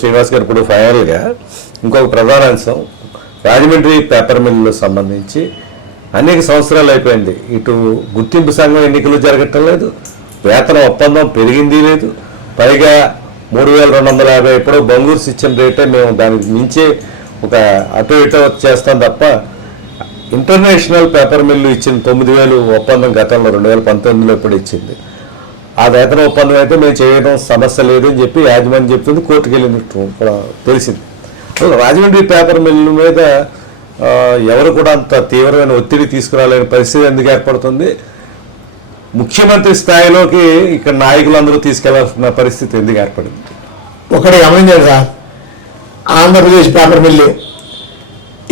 శ్రీనివాస్ గారు ఇప్పుడు ఫైనల్గా ఇంకొక ప్రధాన అంశం. రాజమండ్రి పేపర్ మిల్లు సంబంధించి అనేక సంవత్సరాలు అయిపోయింది. ఇటు గుర్తింపు సంఘం ఎన్నికలు జరగటం లేదు. వేతన ఒప్పందం పెరిగింది లేదు. పైగా మూడు వేల రెండు వందల యాభై ఎప్పుడో బంగూర్స్ ఇచ్చిన రేటే మేము దానికి మించే ఒక అటు ఇటు చేస్తాం తప్ప ఇంటర్నేషనల్ పేపర్ మిల్లు ఇచ్చిన తొమ్మిది వేలు ఒప్పందం గతంలో రెండు వేల పంతొమ్మిదిలో ఇప్పుడు ఇచ్చింది. ఆ వేతన ఒప్పందం అయితే మేము చేయడం సమస్య లేదు అని చెప్పి యాజమాన్యం చెప్తుంది కోర్టుకు వెళ్ళినట్టు కూడా తెలిసింది. అసలు రాజమండ్రి పేపర్ మిల్లు మీద ఎవరు కూడా అంత తీవ్రమైన ఒత్తిడి తీసుకురాలేని పరిస్థితి ఎందుకు ఏర్పడుతుంది? ముఖ్యమంత్రి స్థాయిలోకి ఇక్కడ నాయకులందరూ తీసుకెళ్ళాల్సిన పరిస్థితి ఎందుకు ఏర్పడింది? ఒకటి గమనించారు సార్. ఆంధ్రప్రదేశ్ పేపర్ మిల్లు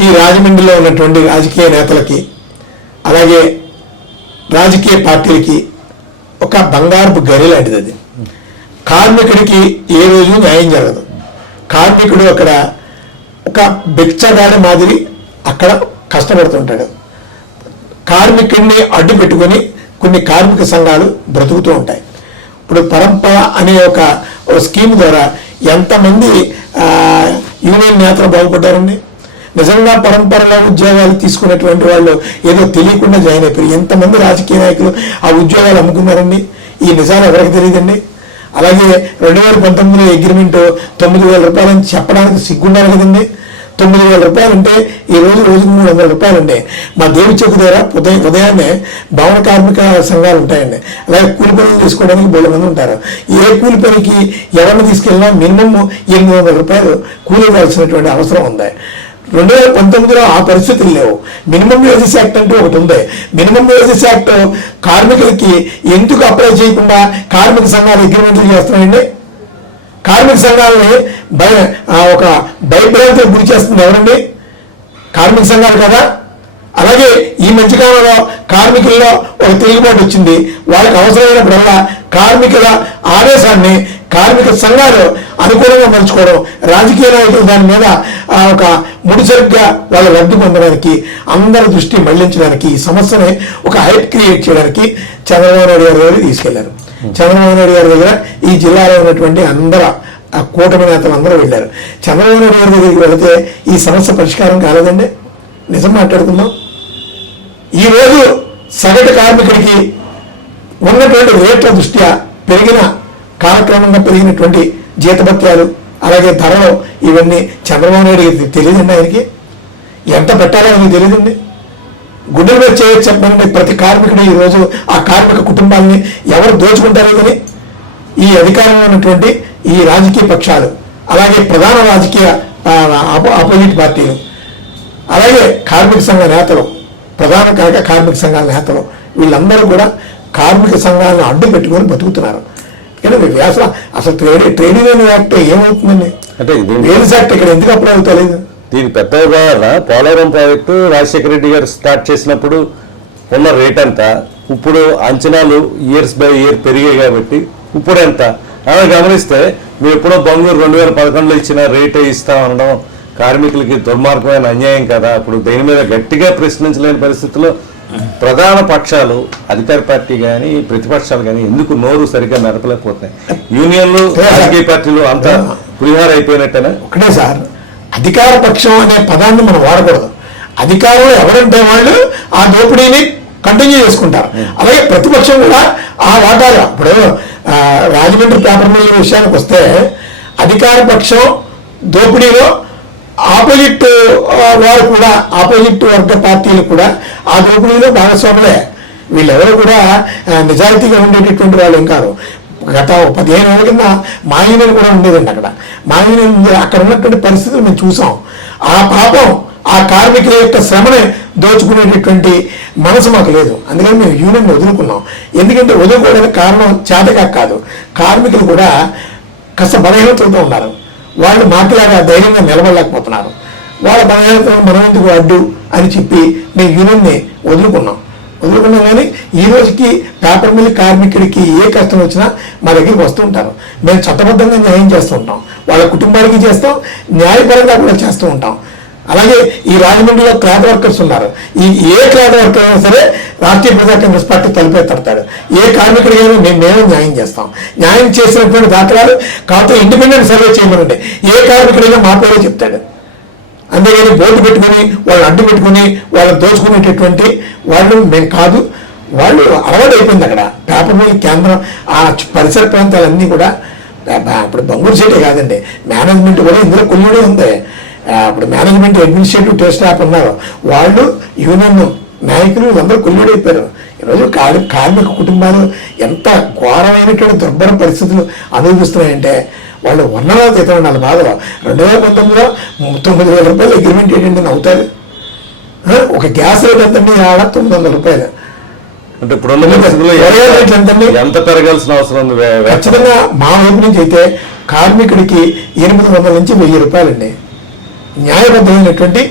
ఈ రాజమండ్రిలో ఉన్నటువంటి రాజకీయ నేతలకి అలాగే రాజకీయ పార్టీలకి ఒక బంగారపు గరి లాంటిది అది. కార్మికుడికి ఏ రోజు న్యాయం జరగదు. కార్మికుడు అక్కడ ఒక బిచ్చగాడి మాదిరి అక్కడ కష్టపడుతుంటాడు. కార్మికుడిని అడ్డు పెట్టుకొని కొన్ని కార్మిక సంఘాలు బ్రతుకుతూ ఉంటాయి. ఇప్పుడు పరంపర అనే ఒక స్కీమ్ ద్వారా ఎంతమంది యూనియన్ నేతలు బాగుపడ్డారండి? నిజంగా పరంపరలో ఉద్యోగాలు తీసుకున్నటువంటి వాళ్ళు ఏదో తెలియకుండా జాయిన్ అయిపోయారు. ఎంతమంది రాజకీయ నాయకులు ఆ ఉద్యోగాలు అమ్ముకున్నారండి? ఈ నిజాలు ఎవరికి తెలియదండి? అలాగే రెండు వేల పంతొమ్మిదిలో అగ్రిమెంట్ తొమ్మిది వేల రూపాయలని చెప్పడానికి సిగ్గుండాలి కదండి? తొమ్మిది వేల రూపాయలు అంటే ఈ రోజు రోజుకు మూడు వందల రూపాయలు ఉండే మా దేవి చెక్కు దగ్గర ఉదయం ఉదయాన్నే భవన కార్మిక సంఘాలు ఉంటాయండి. అలాగే కూలి పనులు తీసుకోవడానికి బోళ్ళ మంది ఉంటారు. ఏ కూలి పనికి ఎవరిని తీసుకెళ్ళినా మినిమం ఎనిమిది వందల రూపాయలు కూలి ఇవ్వాల్సినటువంటి అవసరం ఉంది. రెండు వేల పంతొమ్మిదిలో ఆ పరిస్థితులు లేవు. మినిమం వేజెస్ యాక్ట్ అంటూ ఒకటి ఉంది. మినిమం వేజెస్ యాక్ట్ కార్మికులకి ఎందుకు అప్లై చేయకుండా కార్మిక సంఘాలు అగ్రిమెంట్లు చేస్తున్నాయండి? కార్మిక సంఘాలని భయ ఒక భయభ్రాంతికి గురి చేస్తుంది ఎవరండి? కార్మిక సంఘాలు కదా? అలాగే ఈ మధ్యకాలంలో కార్మికుల్లో ఒక తిరుగుబాటు వచ్చింది. వాళ్ళకి అవసరమైనప్పుడల్లా కార్మికుల ఆదేశాన్ని కార్మిక సంఘాలు అనుకూలంగా మలుచుకోవడం రాజకీయ నాయకులు దాని మీద ఆ, ఒక ముడిసరిగ్గా వాళ్ళ లబ్ధి పొందడానికి అందరి దృష్టి మళ్ళించడానికి ఈ సమస్యని ఒక హైప్ క్రియేట్ చేయడానికి చంద్రబాబు నాయుడు గారి దగ్గర తీసుకెళ్ళారు. చంద్రబాబు నాయుడు గారి దగ్గర ఈ జిల్లాలో ఉన్నటువంటి అందరూ ఆ కూటమి నేతలు అందరూ వెళ్ళారు. చంద్రబాబు నాయుడు గారి దగ్గరికి వెళితే ఈ సమస్య పరిష్కారం కాలేదండి? నిజం మాట్లాడుకుందాం. ఈరోజు సగటు కార్మికుడికి ఉన్నటువంటి రేట్ల దృష్ట్యా పెరిగిన కాలక్రమంగా పెరిగినటువంటి జీతభత్యాలు అలాగే ధరలు ఇవన్నీ చంద్రబాబు నాయుడు తెలియదండి ఆయనకి. ఎంత పెట్టాలో ఆయనకి తెలియదండి. గుండెల మీద చేయొచ్చు ప్రతి కార్మికుడు ఈరోజు ఆ కార్మిక కుటుంబాన్ని ఎవరు దోచుకుంటారో కానీ ఈ అధికారంలో ఉన్నటువంటి ఈ రాజకీయ పక్షాలు అలాగే ప్రధాన రాజకీయ ఆపోజిట్ పార్టీలు అలాగే కార్మిక సంఘ నేతలు ప్రధాన కార్మిక సంఘాల నేతలు వీళ్ళందరూ కూడా కార్మిక సంఘాలను అడ్డు పెట్టుకొని బతుకుతున్నారు. కానీ అసలు అసలు ట్రేడ్ ట్రేడ్ యూనియన్ యాక్ట్ ఏమవుతుందండి? అంటే వేల్స్ యాక్ట్ ఇక్కడ ఎందుకు అప్లై అవుతలేదు దీని పెద్ద పోలవరం ప్రాజెక్టు రాజశేఖర రెడ్డి గారు స్టార్ట్ చేసినప్పుడు ఉన్న రేట్ ఎంత? ఇప్పుడు అంచనాలు ఇయర్స్ బై ఇయర్ పెరిగాయి కాబట్టి ఇప్పుడు ఎంత? అలా గమనిస్తే మేము ఎప్పుడో బంగూరు రెండు వేల పదకొండులో ఇచ్చిన రేటే ఇస్తాం అనడం కార్మికులకి దుర్మార్గమైన అన్యాయం కదా. అప్పుడు దీని మీద గట్టిగా ప్రశ్నించలేని పరిస్థితిలో ప్రధాన పక్షాలు అధికార పార్టీ కానీ ప్రతిపక్షాలు కానీ ఎందుకు నోరు సరిగ్గా నడపలేకపోతున్నాయి యూనియన్లు రాజకీయ పార్టీలు అంతా పులిహార అయిపోయినట్టేనా? ఒకటే సార్. అధికార పక్షం అనే పదాన్ని మనం వాడకూడదు. అధికారంలో ఎవరంటే వాళ్ళు ఆ దోపిడీని కంటిన్యూ చేసుకుంటారు. అలాగే ప్రతిపక్షం కూడా ఆ వాటాలు. ఇప్పుడు రాజమండ్రి పేపర్ మిల్ విషయానికి వస్తే అధికార పక్షం దోపిడీలో ఆపోజిట్ వారు కూడా ఆపోజిట్ వర్గ పార్టీలు కూడా ఆ దోపిడీలో భాగస్వాములే. వీళ్ళెవరు కూడా నిజాయితీగా ఉండేటటువంటి వాళ్ళు ఏం కాదు. గత పదిహేను ఏళ్ళ కింద మా కూడా ఉండేదండి అక్కడ. మా ఉంది. అక్కడ ఉన్నటువంటి పరిస్థితులు మేము చూసాం. ఆ పాపం ఆ కార్మికుల యొక్క శ్రమని దోచుకునేటటువంటి మనసు మాకు లేదు. అందుకని మేము యూనియన్ వదులుకున్నాం. ఎందుకంటే వదులుకోవడానికి కారణం చేతగా కాదు. కార్మికులు కూడా కాస్త బలహీనతలతో ఉన్నారు. వాళ్ళు మాట్లాడే ధైర్యంగా నిలబడలేకపోతున్నారు. వాళ్ళ బలహీనతను మనం ఎందుకు అడ్డు అని చెప్పి మేము యూనియన్ని వదులుకున్నాం. వదులుకున్నాం కానీ ఈ రోజుకి పేపర్ మిల్ కార్మికుడికి ఏ కష్టం వచ్చినా మా దగ్గరికి వస్తూ ఉంటారు. మేము చట్టబద్ధంగా న్యాయం చేస్తూ ఉంటాం. వాళ్ళ కుటుంబానికి చేస్తాం. న్యాయపరంగా కూడా చేస్తూ ఉంటాం. అలాగే ఈ రాజమండ్రిలో క్లాత్ వర్కర్స్ ఉన్నారు. ఈ ఏ క్లాత్ వర్కర్ అయినా సరే రాష్ట్రీయ ప్రజా కాంగ్రెస్ పార్టీ తలుపే తడతాడు. ఏ కార్మికుడికైనా మేము మేము న్యాయం చేస్తాం. న్యాయం చేసినటువంటి దాఖలాలు కాకపోతే ఇండిపెండెంట్ సర్వే చేయమనండి. ఏ కార్మికుడైనా మా పేరే చెప్తాడు. అంతేగాని బోర్డు పెట్టుకొని వాళ్ళు అడ్డు పెట్టుకొని వాళ్ళు దోచుకునేటటువంటి వాళ్ళు మేము కాదు. వాళ్ళు అలవాటు అయిపోయింది అక్కడ. పేపర్ మిల్ కేంద్రం ఆ పరిసర ప్రాంతాలన్నీ కూడా అప్పుడు ఇప్పుడు బంగూరు సీటే కాదండి. మేనేజ్మెంట్ కూడా ఇందులో కొల్లుడే ఉంది. ఇప్పుడు మేనేజ్మెంట్ అడ్మినిస్ట్రేటివ్ టెస్ట్ స్టాఫ్ ఉన్నారు వాళ్ళు యూనియన్ నాయకులు అందరూ కొల్లుడైపోయారు. ఈరోజు కార్మి కార్మిక కుటుంబాలు ఎంత ఘోరమైనటువంటి దుర్భర పరిస్థితులు అనుభవిస్తున్నాయంటే వాళ్ళు వర్ణనా తీతం ఉండాలి బాధలో. రెండు వేల పంతొమ్మిదిలో తొమ్మిది వేల రూపాయలు అగ్రిమెంట్ ఏంటంటే నవ్వుతారు. ఆ, ఒక గ్యాస్ రేట్ ఎంతండి? ఆడ తొమ్మిది వందల రూపాయలు. అంటే ఎంతండి? ఎంత- పెరగాల్సిన అవసరం ఉంది ఖచ్చితంగా మా వైపు నుంచి అయితే కార్మికుడికి ఎనిమిది వందల నుంచి వెయ్యి రూపాయలండి. న్యాయబద్ధమైనటువంటి.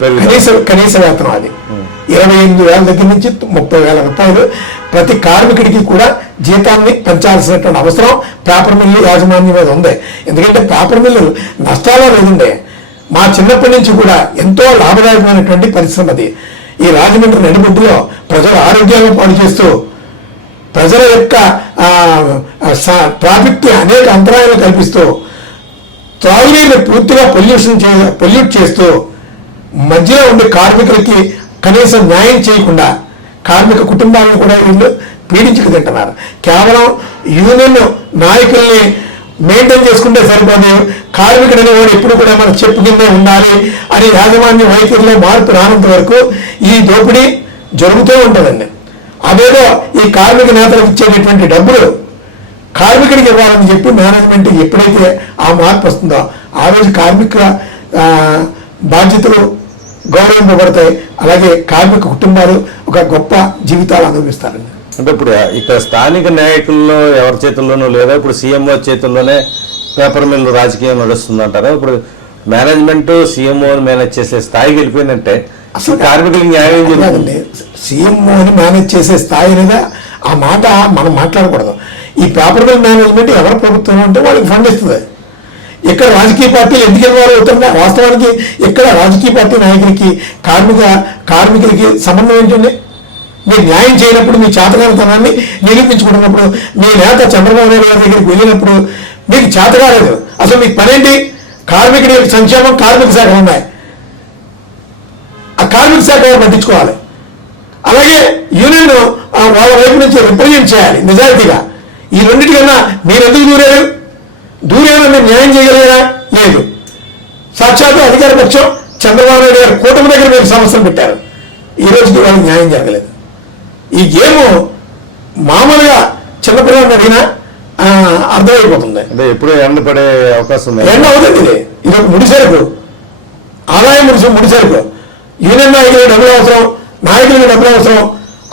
కనీస కనీస వేతనం అది. ఇరవై ఎనిమిది వేల దగ్గర నుంచి ముప్పై వేల రూపాయలు ప్రతి కార్మికుడికి కూడా జీతాన్ని పెంచాల్సినటువంటి అవసరం పేపర్ మిల్లు యాజమాన్యం మీద ఉంది. ఎందుకంటే పేపర్ మిల్లు నష్టాలు లేదండి. మా చిన్నప్పటి నుంచి కూడా ఎంతో లాభదాయకమైనటువంటి పరిశ్రమ అది. ఈ రాజమండ్రి నడిబొడ్డులో ప్రజల ఆరోగ్యాలను పాడు చేస్తూ ప్రజల యొక్క ట్రాఫిక్కి అనేక అంతరాయాలు కల్పిస్తూ త్రాగునీరుని పూర్తిగా పొల్యూషన్ చే పొల్యూట్ చేస్తూ మధ్యలో ఉండే కార్మికులకి కనీసం న్యాయం చేయకుండా కార్మిక కుటుంబాలను కూడా వీళ్ళు పీడించుకు తింటున్నారు. కేవలం యూనియన్ నాయకుల్ని మెయింటైన్ చేసుకుంటే సరిపోదు. కార్మికుడు అనేవాడు ఎప్పుడు కూడా మనం చెప్పు కిందే ఉండాలి అని యాజమాన్య వైఖరిలో మార్పు రానంత వరకు ఈ దోపిడీ జరుగుతూ ఉంటుందండి. అదేదో ఈ కార్మిక నేతలకు ఇచ్చేటటువంటి డబ్బులు కార్మికుడికి ఇవ్వాలని చెప్పి మేనేజ్మెంట్ ఎప్పుడైతే ఆ మార్పు వస్తుందో ఆ రోజు కార్మిక ఆ, బాధ్యతలు గౌరవింపబడతాయి. అలాగే కార్మిక కుటుంబాలు ఒక గొప్ప జీవితాలు అనుభవిస్తారండి. అంటే ఇప్పుడు ఇక్కడ స్థానిక నాయకుల్లో ఎవరి చేతుల్లోనూ లేదా ఇప్పుడు సీఎంఓ చేతుల్లోనే పేపర్ మిల్ రాజకీయం నడుస్తుంది అంటారా ఇప్పుడు మేనేజ్మెంట్ సీఎంఓ మేనేజ్ చేసే స్థాయికి వెళ్ళిపోయిందంటే అసలు కార్మికులకి న్యాయం కాదండి. సీఎంఓని మేనేజ్ చేసే స్థాయి అనేది ఆ మాట మనం మాట్లాడకూడదు. ఈ పేపర్ మిల్ మేనేజ్మెంట్ ఎవరి ప్రభుత్వం అంటే వాళ్ళకి ఫండ్ ఇస్తుంది. ఇక్కడ రాజకీయ పార్టీలు ఎందుకు ఇవ్వాలి? అవుతుందా వాస్తవానికి ఇక్కడ రాజకీయ పార్టీ నాయకులకి కార్మిక కార్మికులకి సంబంధం ఏంటండి? మీరు న్యాయం చేయనప్పుడు మీ చేతకానితనాన్ని నిరూపించుకుంటున్నప్పుడు మీ నేత చంద్రబాబు నాయుడు గారి దగ్గరికి వెళ్ళినప్పుడు మీకు చేత కాలేదు అసలు మీకు పనేంటి? కార్మికుడి యొక్క సంక్షేమం కార్మిక శాఖ ఉన్నాయి. ఆ కార్మిక శాఖ వారు పట్టించుకోవాలి? అలాగే యూనియన్ ఆ, వాళ్ళ వైపు నుంచి రిప్రజెంట్ చేయాలి నిజాయితీగా ఈ రెండింటికన్నా మీరు ఎందుకు దూరారు దూరేమన్నా మీరు న్యాయం చేయగలిగారా? లేదు. సాక్షాత్తు అధికార పక్షం చంద్రబాబు నాయుడు గారు కూటమి దగ్గర మీరు సమస్యలు పెట్టారు. ఈ రోజుకి వాళ్ళకి న్యాయం జరగలేదు. ఈ గేమ్ మామూలుగా చిన్నపిల్లలు అడిగినా అర్థమైపోతుంది. అంటే ఎప్పుడు ఎండ పడే అవకాశం ఉంది. ఎండ అవుతుంది ఇది. ఇది ఒక ముడి సరుకు. ఆదాయం ముడి ముడి సరుకు. యూనియన్ నాయకులకు డబ్బులు అవసరం నాయకులకు డబ్బులు అవసరం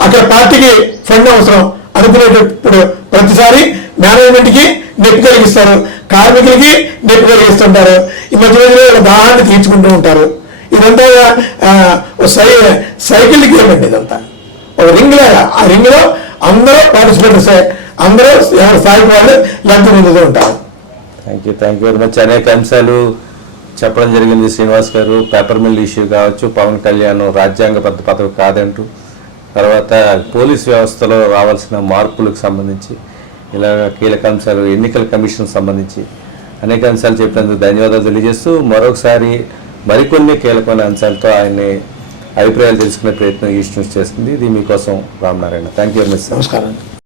అక్కడ పార్టీకి ఫండ్ అవసరం అనుకునేటప్పుడు ప్రతిసారి మేనేజ్మెంట్కి నొప్పి కలిగిస్తారు కార్మికులకి నొప్పి కలిగిస్తుంటారు. ఈ మధ్య మధ్యలో దాహాన్ని తీర్చుకుంటూ ఉంటారు. ఇదంతా ఒక సై సైకిల్ గేమ్ అండి ఇదంతా. ఒక రింగ్ లాగా ఆ రింగ్లో అందరూ పార్టిసిపేటర్స్ అందరూ ఎవరి స్థాయికి వాళ్ళు లబ్ధి పొందుతూ ఉంటారు. Thank you thank you very much అనేక అంశాలు చెప్పడం జరిగింది శ్రీనివాస్ గారు. పేపర్ మిల్ ఇష్యూ కావచ్చు పవన్ కళ్యాణ్ రాజ్యాంగబద్ధ పదవి కాదంటూ. తర్వాత పోలీస్ వ్యవస్థలో రావాల్సిన మార్పులకు సంబంధించి ఇలా కీలక అంశాలు ఎన్నికల కమిషన్ సంబంధించి అనేక అంశాలు చెప్పినందుకు ధన్యవాదాలు తెలియజేస్తూ మరొకసారి మరికొన్ని కీలకమైన అంశాలతో ఆయన్ని అభిప్రాయాలు తెలుసుకునే ప్రయత్నం ఈస్ట్ న్యూస్ చేస్తుంది. ఇది మీకోసం Ramanarayana. Thank you very much sir నమస్కారం.